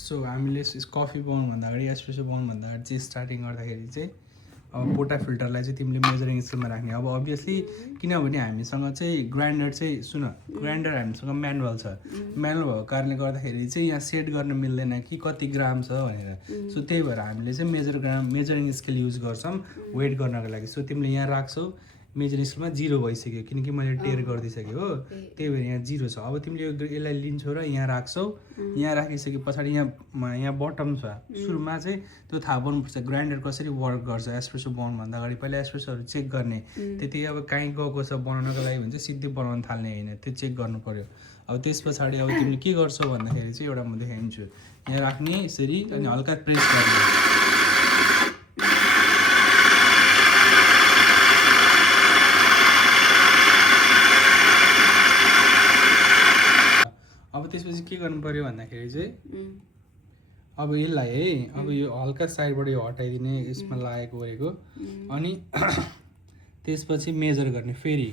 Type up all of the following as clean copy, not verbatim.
So हामीले coffee बनाउनुभन्दा अगाडि espresso बनाउनुभन्दा अगाडि चाहिँ स्टार्टिङ गर्दाखेरि चाहिँ अब पोटा फिल्टरलाई चाहिँ तिमीले मेजरिङ स्केलमा राख्ने। अब अभियसली किनभने हामीसँग चाहिँ ग्राइन्डर चाहिँ ग्राइन्डर हामीसँग म्यानुअल छ। म्यानुअल भएको कारणले गर्दाखेरि चाहिँ यहाँ सेट गर्न मिल्दैन कि कति ग्राम छ भनेर। सो त्यही भएर हामीले चाहिँ मेजरिङ स्केल युज गर्छौँ वेट गर्नको लागि। सो तिमीले यहाँ राख्छौ मेजरिङ स्केलमा 0 भइसक्यो किनकि मैले टेर गरिदिइसकेँ हो, त्यही भएर यहाँ 0 छ। अब तिमीले यसलाई लिन्छौ र यहाँ राख्छौ। यहाँ राखिसके पछाडि यहाँ बटम छ। सुरुमा चाहिँ त्यो थाहा पाउनुपर्छ ग्राइन्डर कसरी वर्क गर्छ। एस्प्रेसो बनाउनुभन्दा अगाडि पहिला एस्प्रेसोहरू चेक गर्ने। त्यति अब कहीँ गएको छ बनाउनको लागि भने चाहिँ सिधै बनाउन थाल्ने होइन, त्यो चेक गर्नु पऱ्यो। अब त्यस पछाडि अब तिमीले के गर्छौ भन्दाखेरि चाहिँ एउटा म देखाइदिन्छु। यहाँ राख्ने यसरी अनि हल्का प्रेस गर्ने। अब त्यसपछि के गर्नु पर्यो भन्दाखेरि चाहिँ अब यसलाई है अब यो हल्का साइडबाट यो हटाइदिने यसमा लागेको गरेको अनि त्यसपछि मेजर गर्ने फेरि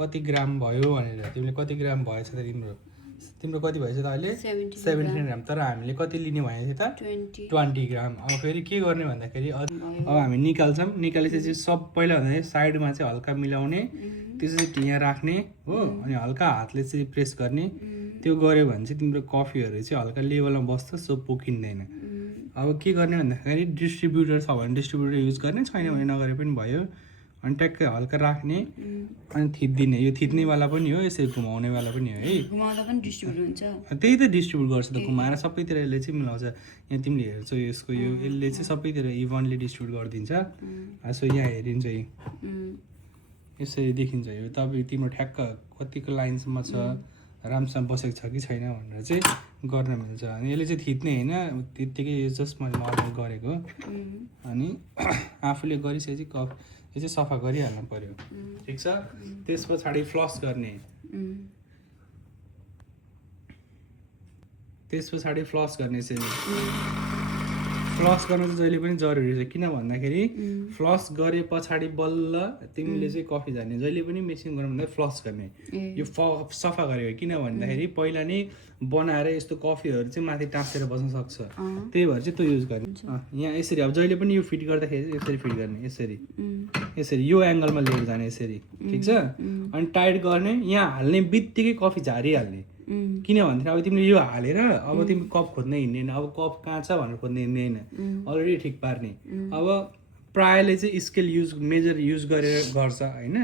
कति ग्राम भयो भनेर। तिमीले कति ग्राम भएछ त तिम्रो कति भएछ त अहिले 17 ग्राम, तर हामीले कति लिने भनेको थियो त 20 ग्राम। अब फेरि के गर्ने भन्दाखेरि अब हामी निकाल्छौँ। निकालेपछि सब पहिला भन्दाखेरि साइडमा चाहिँ हल्का मिलाउने, त्यसपछि यहाँ राख्ने हो अनि हल्का हातले चाहिँ प्रेस गर्ने। त्यो गऱ्यो भने चाहिँ तिम्रो कफीहरू चाहिँ हल्का लेभलमा बस्छ, सो पोखिँदैन। अब के गर्ने भन्दाखेरि डिस्ट्रिब्युटर छ भने डिस्ट्रिब्युटर युज गर्ने, छैन भने नगरे पनि भयो। अनि ट्याक्कै हल्का राख्ने अनि थिच्दिने। यो थिच्नेवाला पनि हो, यसरी घुमाउनेवाला पनि हो है। घुमाउँदा पनि डिस्ट्रिब्युट हुन्छ, त्यही त डिस्ट्रिब्युट गर्छ त घुमाएर सबैतिर यसले चाहिँ मिलाउँछ। यहाँ तिमीले हेर्छौ यसको यो यसले चाहिँ सबैतिर इभनली डिस्ट्रिब्युट गरिदिन्छ। सो यहाँ हेरिन्छ यसरी देखिन्छ। यो तपाईँ तिम्रो ठ्याक्क कतिको लाइनसम्म छ, राम्रोसँग बसेको छ कि छैन भनेर चाहिँ गर्न मिल्छ। अनि यसले चाहिँ थिच्ने होइन, त्यत्तिकै यो जस्ट मैले नर्मल गरेको। अनि आफूले गरिसकेपछि यो चाहिँ सफा गरिहाल्नु पर्यो, ठिक छ। त्यस पछाडि फ्लस गर्ने। त्यस पछाडि फ्लस गर्ने चाहिँ फ्लस गर्न चाहिँ जहिले पनि जरुरी छ। किन भन्दाखेरि फ्लस गरे पछाडि बल्ल तिमीले चाहिँ कफी झार्ने। जहिले पनि मिक्सिङ गर्नु भन्दा फ्लस गर्ने, यो सफा गरेको। किन भन्दाखेरि पहिला नै बनाएर यस्तो कफीहरू चाहिँ माथि टाँसेर बस्न सक्छ, त्यही भएर चाहिँ त्यो युज गर्ने। यहाँ यसरी अब जहिले पनि यो फिट गर्दाखेरि यसरी फिट गर्ने, यसरी यो एङ्गलमा लिएर जाने यसरी, ठिक छ। अनि टाइट गर्ने, यहाँ हाल्ने बित्तिकै कफी झारिहाल्ने। किन भन्दाखेरि अब तिमीले यो हालेर अब तिमी कप खोज्न हिँड्दैन, अब कप कहाँ छ भनेर खोज्न हिँड्दैन, अलरेडी ठिक पार्ने। अब प्रायःले चाहिँ स्केल मेजर युज गरेर गर्छ होइन,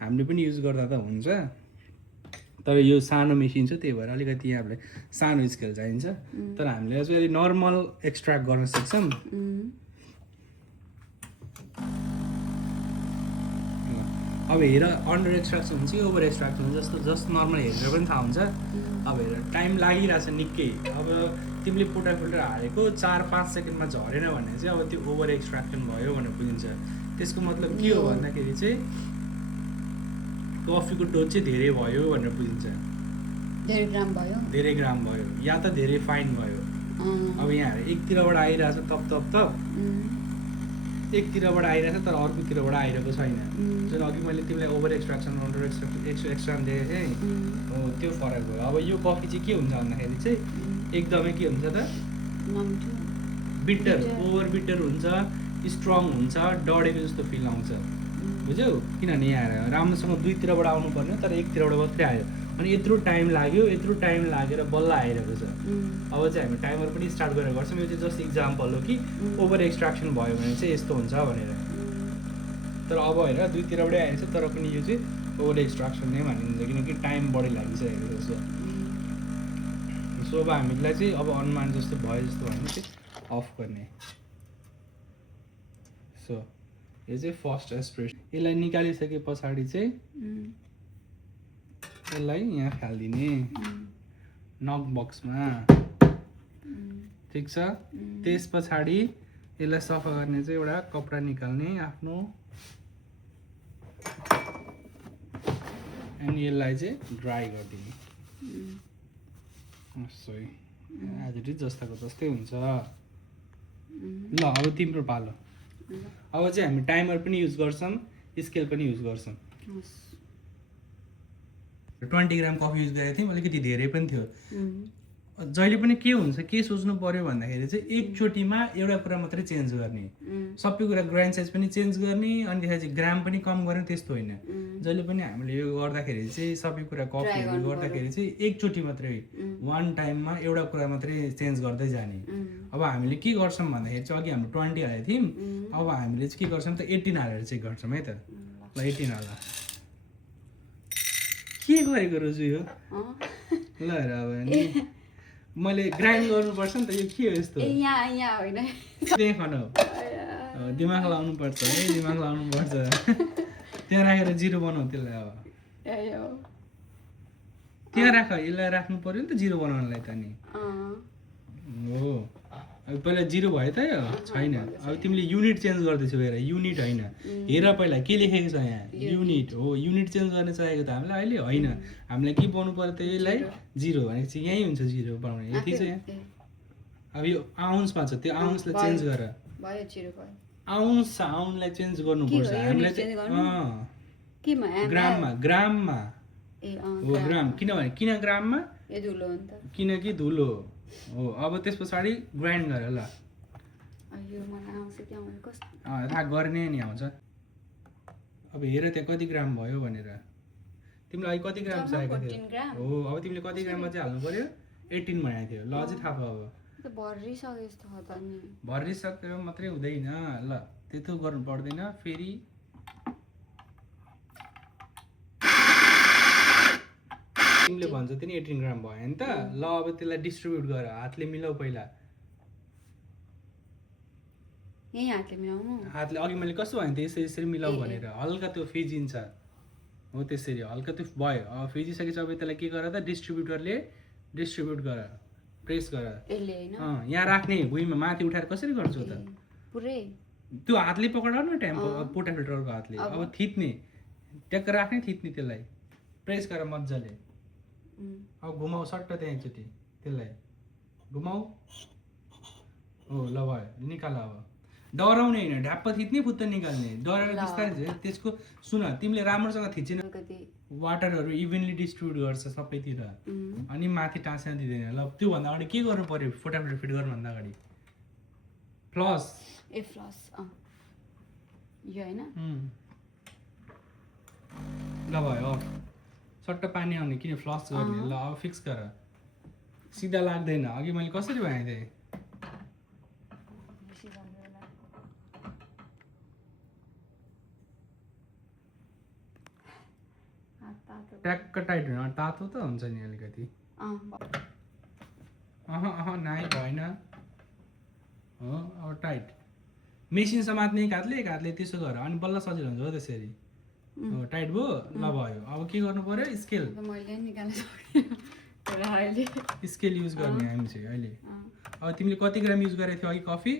हामीले पनि युज गर्दा त हुन्छ। तर यो सानो मेसिन छ त्यही भएर अलिकति यहाँलाई सानो स्केल चाहिन्छ। तर हामीले चाहिँ अलि नर्मल एक्सट्र्याक्ट गर्न सक्छौँ। अब हेर अन्डर एक्सट्र्याक्सन हुन्छ कि ओभर एक्सट्र्याक्सन हुन्छ जस्तो नर्मल हेरेर पनि थाहा हुन्छ। अब हेर टाइम लागिरहेछ निकै। अब तिमीले पोटा फिल्टर हालेको 4-5 सेकेन्डमा झरेन भने चाहिँ अब त्यो ओभर एक्सट्र्याक्सन भयो भनेर बुझिन्छ। त्यसको मतलब के हो भन्दाखेरि चाहिँ कफीको डोज चाहिँ धेरै भयो भनेर बुझिन्छ। धेरै ग्राम भयो या त धेरै फाइन भयो। अब यहाँ एकतिरबाट आइरहेछ तप एकतिरबाट आइरहेछ तर अर्कोतिरबाट आइरहेको छैन। जुन अघि मैले तिमीलाई ओभर एक्सट्र्याक्सन अन्डर एक्सट्र्याक्सन दिएको थिएँ त्यो फरक भयो। अब यो कफी चाहिँ के हुन्छ भन्दाखेरि चाहिँ एकदमै के हुन्छ त बिटर, ओभर बिटर हुन्छ, स्ट्रङ हुन्छ, डढेको जस्तो फिल आउँछ, बुझ्यौ। किनभने यहाँ राम्रोसँग दुईतिरबाट आउनु पर्ने तर एकतिरबाट मात्रै आयो अनि यत्रो टाइम लागेर बल्ल आइरहेको छ। अब चाहिँ हामी टाइमर पनि स्टार्ट गरेर गर्छौँ। यो चाहिँ जस्ट इक्जाम्पल हो कि ओभर एक्सट्र्याक्सन भयो भने चाहिँ यस्तो हुन्छ भनेर। तर अब होइन दुईतिरबाटै आइरहेछ तर पनि यो चाहिँ ओभर एक्सट्र्याक्सन नै मानिन्छ किनकि टाइम बढी लागिसकेको छ। सो अब हामीलाई चाहिँ अब अनुमान जस्तो भयो जस्तो भने चाहिँ अफ गर्ने। सो यो चाहिँ फर्स्ट एस्प्रेसन। यसलाई निकालिसके पछाडि चाहिँ यसलाई यहाँ फालिदिने नक बक्समा, ठिक छ। त्यस पछाडि यसलाई सफा गर्ने चाहिँ एउटा कपडा निकाल्ने आफ्नो अनि यसलाई चाहिँ ड्राई गरिदिने। एज इट इज जस्ताको जस्तै हुन्छ। ल अब तिम्रो पालो। अब चाहिँ हामी टाइमर पनि युज गर्छौँ, स्केल पनि युज गर्छौँ। 20 ग्राम कफी युज गरेको थियौँ, अलिकति धेरै पनि थियो। जहिले पनि के हुन्छ, के सोच्नु पर्यो भन्दाखेरि चाहिँ एकचोटिमा एउटा कुरा मात्रै चेन्ज गर्ने, सबै कुरा ग्राइन्ड साइज पनि चेन्ज गर्ने, अनि त्यसपछि चाहिँ ग्राम पनि कम गर्ने, त्यस्तो होइन। जहिले पनि हामीले यो गर्दाखेरि चाहिँ सबै कुरा कफीहरू गर्दाखेरि चाहिँ एकचोटि मात्रै वान टाइममा एउटा कुरा मात्रै चेन्ज गर्दै जाने। अब हामीले के गर्छौँ भन्दाखेरि चाहिँ अघि हाम्रो 20 हालेको थियौँ, अब हामीले चाहिँ के गर्छौँ त 18 हालेर चेक गर्छौँ है त। ल 18 हाल, के गरेको रोजु यो? ल हेर अब मैले ग्राइन्ड गर्नुपर्छ नि त, यो के हो यस्तो? देखन दिमाग लाउनु पर्छ है, दिमाग लाउनु पर्छ। त्यहाँ राखेर 0 बनाऊ त्यसलाई। अब त्यहाँ राख, यसलाई राख्नु पर्यो नि त 0 बनाउनलाई त नि। हो अब पहिला 0 भयो त यो छैन। अब तिमीले युनिट चेन्ज गर्दैछौ, हेर युनिट होइन, हेर पहिला के लेखेको छ यहाँ, युनिट हो। युनिट चेन्ज गर्न चाहेको त हामीलाई अहिले होइन, हामीलाई के बनाउनु पर्यो त, यसलाई 0 भनेको चाहिँ यहीँ हुन्छ 0 बनाउने, यति छ यहाँ। अब यो आउन्समा छ, त्यो आउन्सलाई चेन्ज गर, आउन्सलाई चेन्ज गर्नुपर्छ हामीलाई चाहिँ ग्राममा, ग्राममा हो ग्राम। किनभने किन ग्राममा, किनकि धुलो हो। अब त्यस पछाडि ग्राइन्ड गर ल, थाहा गर्ने नि आउँछ। अब हेर त्यहाँ कति ग्राम भयो भनेर, तिमीलाई कति ग्राम चाहिएको थियो? हो अब तिमीले कति ग्राममा चाहिँ हाल्नु पर्यो? 18 भनेको थियो। ल अझै थाहा भयो, अब भरिसकेर मात्रै हुँदैन। ल त्यस्तो गर्नु पर्दैन फेरि। तिमीले भन्छ त्यो नि 18 ग्राम भयो नि त। ल अब त्यसलाई डिस्ट्रिब्युट गर, हातले मिलाऊ पहिला। हातले अघि मैले कस्तो भने यसरी यसरी मिलाऊ भनेर, हल्का त्यो फिजिन्छ हो, त्यसरी हल्का त्यो भयो। अब फिजिसकेपछि अब त्यसलाई के गर त, डिस्ट्रिब्युटरले डिस्ट्रिब्युट गर, प्रेस गर। यहाँ राख्ने भुइँमा माथि उठाएर कसरी गर्छौ त? त्यो हातले पक्राउ न, पोटा फिल्टरको हातले। अब थिच्ने, ट्याक्क राख्ने, थिच्ने, त्यसलाई प्रेस गर मजाले। अब घुमाऊ सट्ट त्यहाँ एकचोटि, त्यसलाई घुमाऊ। हो ल भयो, निकाल। अब डराउने होइन, ढ्याप्प थिच्ने, फुत्त निकाल्ने, डराएर बिस्तारै। त्यसको सुन, तिमीले राम्रोसँग थिचेन, वाटरहरू इभेनली डिस्ट्रिब्युट गर्छ सबैतिर, अनि माथि टाँस्न दिँदैन। ल त्योभन्दा अगाडि के गर्नु पर्यो? फोटा फिल्टर फिट गर्नुभन्दा अगाडि फ्लस, ल भयो। सट्ट पानी आउने, किन फ्लस गर्ने। ल अब फिक्स गर, सिधा लाग्दैन। अघि मैले कसरी भनेको थिएँ, ट्याक्क टाइट हुन, तातो त हुन्छ नि अलिकति। नाइ भएन हो। अब टाइट, मेसिन समात्ने एक हातले त्यसो गर, अनि बल्ल सजिलो हुन्छ हो त्यसरी। हो टाइट भयो। ल भयो। अब के गर्नु पर्यो? स्केल, स्केल युज गर्ने हामी चाहिँ अहिले। अब तिमीले कति ग्राम युज गरेको थियौ अघि कफी?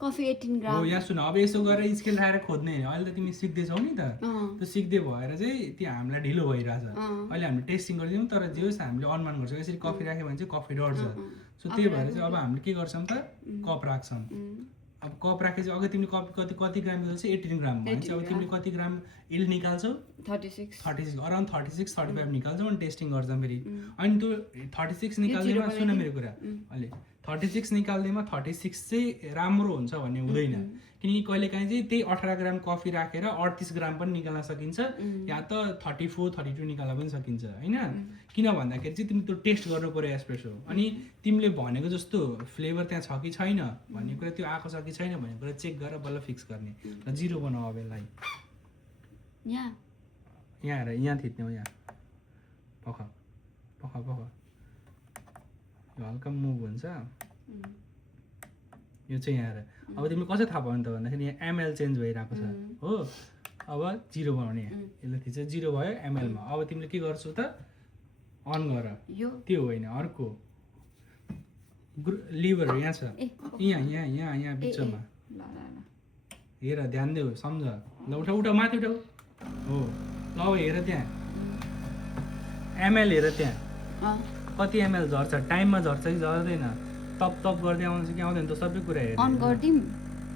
18 ग्राम हो। यहाँ सुन, अब यसो गरेर स्केल राखेर खोज्ने होइन। अहिले त तिमी सिक्दैछौ नि त, त्यो सिक्दै भएर चाहिँ त्यो हामीलाई ढिलो भइरहेछ। अहिले हामीले टेस्टिङ गरिदिउँ, तर जे होस् हामीले अनुमान गर्छौँ। यसरी कफी राख्यो भने चाहिँ कफी डढ्छ। सो त्यही भएर चाहिँ अब हामीले के गर्छौँ त, कप राख्छौँ। अब कप राखेपछि अघि तिमीले कप कति ग्राम निकाल्छौ? 18 ग्राम भन्छ। अब तिमीले कति ग्राम इल निकाल्छौ? 36, अराउन्ड 36-35 निकाल्छौ। अनि टेस्टिङ गर्छौँ फेरि। अनि त्यो 36 निकाल्दैमा सुन मेरो कुरा, अहिले 36 निकाल्दैमा 36 चाहिँ राम्रो हुन्छ भन्ने हुँदैन। किनकि कहिलेकाहीँ चाहिँ त्यही 18 ग्राम कफी राखेर 38 ग्राम पनि निकाल्न सकिन्छ, या त 34-32 निकाल्न पनि सकिन्छ होइन। किन भन्दाखेरि चाहिँ तिमी त्यो टेस्ट गर्नु पर्यो एस्प्रेसो, अनि तिमीले भनेको जस्तो फ्लेभर त्यहाँ छ कि छैन भन्ने कुरा, त्यो आएको छ कि छैन भन्ने कुरा चेक गरेर बल्ल फिक्स गर्ने। र 0 बनाऊ अब यसलाई। यहाँ हेर, यहाँ थिच्ने हो, यहाँ पख पख पख, यो हल्का मुभ हुन्छ। यो चाहिँ यहाँ हेर। अब तिमीले कसरी थाहा भयो त भन्दाखेरि यहाँ एमएल चेन्ज भइरहेको छ हो। अब 0 बनाउने, यसले थिच 0 भयो एमएलमा। अब तिमीले के गर्छौ त, अन गर। त्यो होइन, अर्को लिभर यहाँ छ, यहाँ बिचमा हेर, ध्यान देऊ, सम्झ। ल उठा माथि उठाऊ। हो ल अब हेर त्यहाँ एमएल, हेर त्यहाँ कति एमएल झर्छ, टाइममा झर्छ कि झर्दैन, तप गर्दै आउँछ कि आउँदैन, त सबै कुरा हेर। अन गर्दिम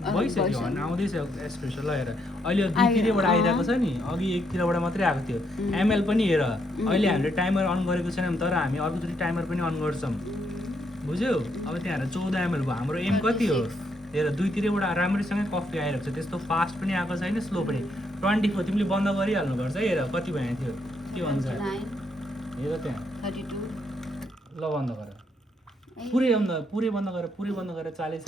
भइसक्यो आउँदैछ एस्प्रेसो ल हेर अहिले दुईतिरबाट आइरहेको छ नि अघि एकतिरबाट मात्रै आएको थियो एमएल पनि हेर अहिले हामीले टाइमर अन गरेको छैनौँ तर हामी अर्कोचोटि टाइमर पनि अन गर्छौँ बुझ्यौ अब त्यहाँ हेर 14 एमएल भयो हाम्रो एम कति हो हेर दुईतिरबाट राम्रैसँगै कफी आइरहेको छ त्यस्तो फास्ट पनि आएको छैन स्लो पनि 24 तिमीले बन्द गरिहाल्नुपर्छ है हेर कति भएको थियो के भन्छ हेर त्यहाँ 32 ल बन्द गर पुरै बन्द गरेर 40